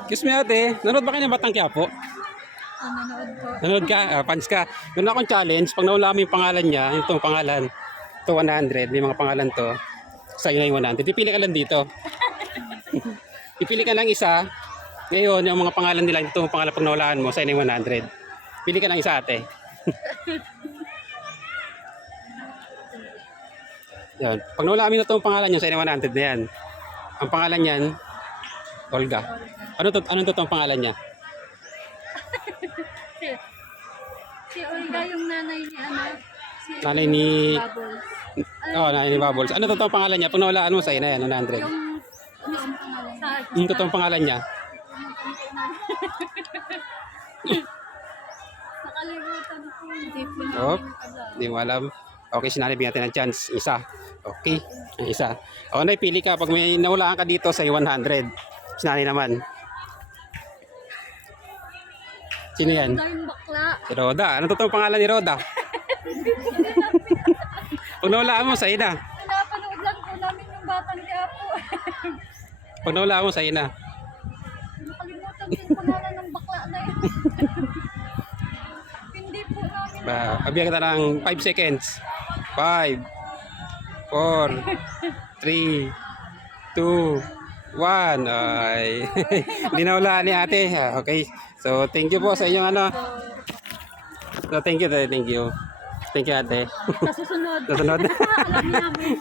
Excuse me ate, nanood ba kayo ng Batang Quiapo? Nanonood po. Nanood ka? Fans ka? Meron akong challenge, pag naula mo yung pangalan niya, itong pangalan, ito 100, may mga pangalan to, sa'yo na yung 100. Pipili ka lang dito. Pipili ka lang isa, ngayon yung mga pangalan nila, itong pangalan pag naulaan mo, sa'yo na yung 100. Pili ka lang isa ate. Yan. Pag naulaan mo na itong pangalan niya, sa'yo na 100 na yan. Ang pangalan niyan, Olga. Anong totoong pangalan niya? Si Olga yung nanay ni ano? Nanay ni... Bubbles. nanay ni Bubbles. Ano totoong pangalan niya? Pag nawalaan mo, sa'yo na yan, 100. Yung pangalan. Yung totoong pangalan niya? Nakalimutan ko. Hindi po Oh, namin alam. hindi mo alam. Okay, sinalibin natin ang chance. Isa. Okay, ang isa. O, pili ka. Pag may nawalaan ka dito, sa'yo 100. Sinali naman. Sino yan? Dahil bakla. Si Roda. Ano totoong pangalan ni Roda? Pag nawalaan mo, sa'yo na. Pinapanood lang po namin yung Batang Quiapo. Pag nawalaan mo, sa'yo na. Nakalimutan ko yung pangalan ng bakla na yun. Hindi po namin. Abiyag kita ng 5 seconds. 5, 4, 3, 2, 1. Ay, hindi na wala ni ate. Okay. So, thank you po sa inyong ano. So, thank you. Thank you. Thank you ate. Sa susunod. Susunod. Alam namin.